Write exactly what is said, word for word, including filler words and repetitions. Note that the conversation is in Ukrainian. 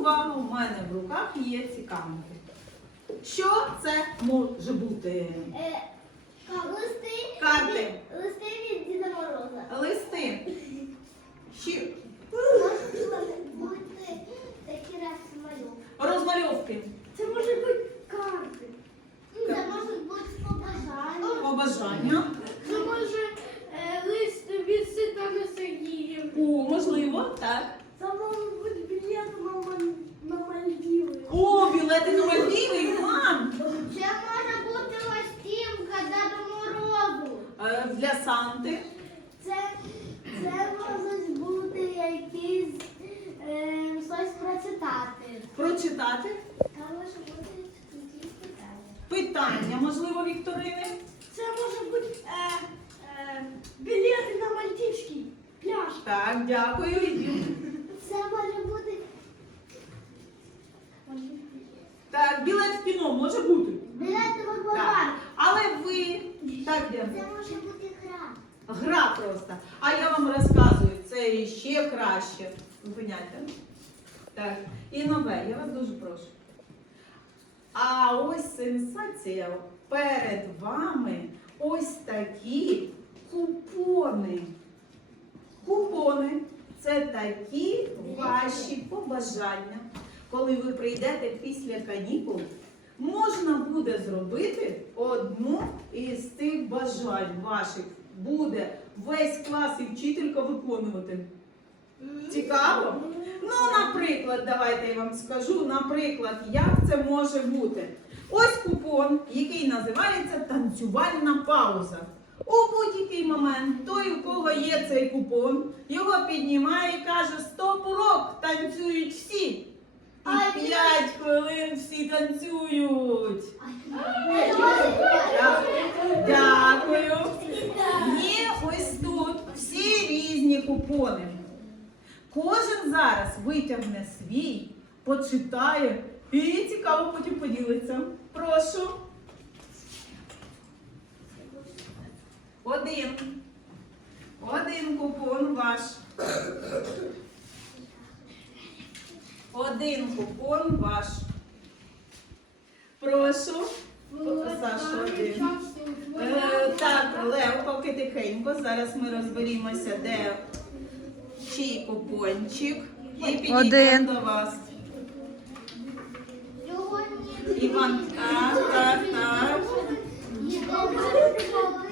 увагу, у мене в руках є ці камери. Що це може бути? Е, листи. Карти. Від, листи від Діда Мороза. Листи. Ще. Можуть бути такі розмальовки. Розмальовки. Це може бути карти. Це може бути побажання. Побажання. Це може е, лист від Світлани Сергіївни. О, можливо, так. Це може бути білет на, Мал- на Мальдіви. О, білети на Мальдіви, мам! Це може бути листівка Деду Морозу. Е, Для Санти. Це, це може бути якийсь е, щось прочитати. Прочитати. Там може бути якісь питання. Питання, можливо, вікторини. Це може бути е, е, білети на Мальтівський пляж. Так, дякую. Ідіть. Це може бути. Так, білет в кіно може бути. Білети в Так. аквапарк. Але ви. Так, Діана. Це може бути гра. Гра просто. А я вам розказую, це ще краще. Зупиняйте. Так. І нове, я вас дуже прошу. А ось сенсація. Перед вами ось такі купони. Купони – це такі ваші побажання. Коли ви прийдете після канікул, можна буде зробити одну із тих бажань ваших. Буде весь клас і вчителька виконувати. Цікаво? Ну, наприклад, давайте я вам скажу, наприклад, як це може бути. Ось купон, який називається «Танцювальна пауза». У будь-який момент той, у кого є цей купон, його піднімає і каже «Стоп, урок! Танцюють всі!» І п'ять хвилин всі танцюють. Дякую. Є ось тут всі різні купони. Кожен зараз витягне свій, почитає і цікаво потім поділиться. Прошу. Один. Один купон ваш. Один купон ваш. Прошу. Саша, один. Е, так, Лев, поки тихенько. Зараз ми розберімося, де чий купончик. І підійдемо до вас. Іван, так, так, так.